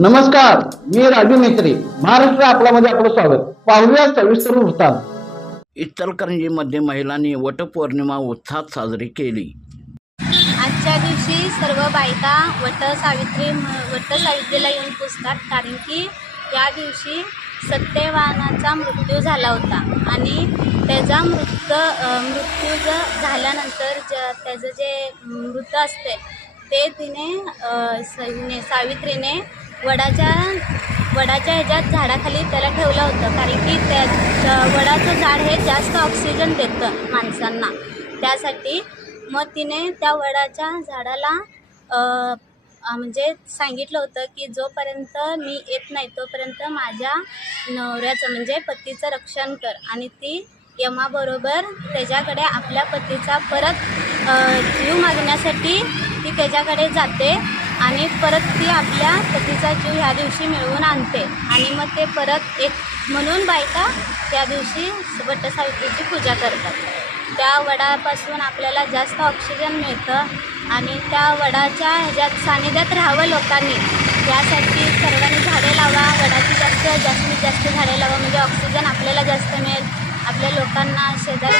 नमस्कार मी राजू मेत्री महाराष्ट्र आपल्यामध्ये आपलं स्वागत. पाहूया सविस्तर वृत्तांत. इचलकरंजीमध्ये महिलांनी वटपौर्णिमा उत्साहात साजरी केली. आजच्या दिवशी सर्व बायका वट सावित्री वट सावित्रीला येऊन पुजतात. कारण की या दिवशी सत्यवानाचा मृत्यू झाला होता. आणि त्याचा मृत मृत्यू ज झाल्यानंतर ज त्याचं जे मृत असते ते तिने सावित्रीने वडाच्या वडाच्या ह्याच्यात झाडाखाली त्याला ठेवलं होतं. कारण की त्या वडाचं झाड हे जास्त ऑक्सिजन देतं माणसांना. त्यासाठी मग तिने त्या वडाच्या झाडाला म्हणजे सांगितलं होतं की जोपर्यंत मी येत नाही तोपर्यंत माझ्या नवऱ्याचं म्हणजे पतीचं रक्षण कर. आणि ती यमाबरोबर त्याच्याकडे आपल्या पतीचा परत जीव मागण्यासाठी ती त्याच्याकडे जाते. आणि परत ती आपल्या पतीचा जीव ह्या दिवशी मिळवून आणते. आणि मग ते परत एक म्हणून बायका त्या दिवशी वटसावित्रीची पूजा करतात. त्या वडापासून आपल्याला जास्त ऑक्सिजन मिळतं आणि त्या वडाच्या ह्याच्यात सानिध्यात राहावं लोकांनी. यासाठी सर्वांनी झाडे लावा वडाची जास्त जास्तीत जास्त झाडे लावा म्हणजे ऑक्सिजन आपल्याला जास्त मिळेल. आपल्या लोकांना शेजारी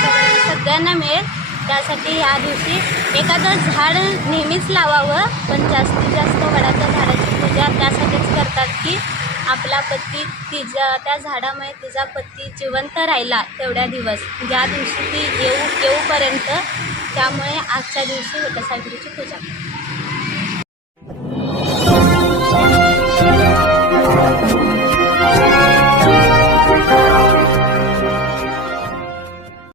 सगळ्यांना मिळेल. त्यासाठी या दिवशी एखादं झाड नेहमीच लावावं पण जास्तीत जास्त वडाच्या झाडाची पूजा त्यासाठीच करतात की आपला पती तिच्या त्या झाडामुळे तिचा पती जिवंत राहिला तेवढ्या दिवस. ज्या दिवशी ती येऊ येऊपर्यंत त्यामुळे आजच्या दिवशी वटसावित्रीची पूजा.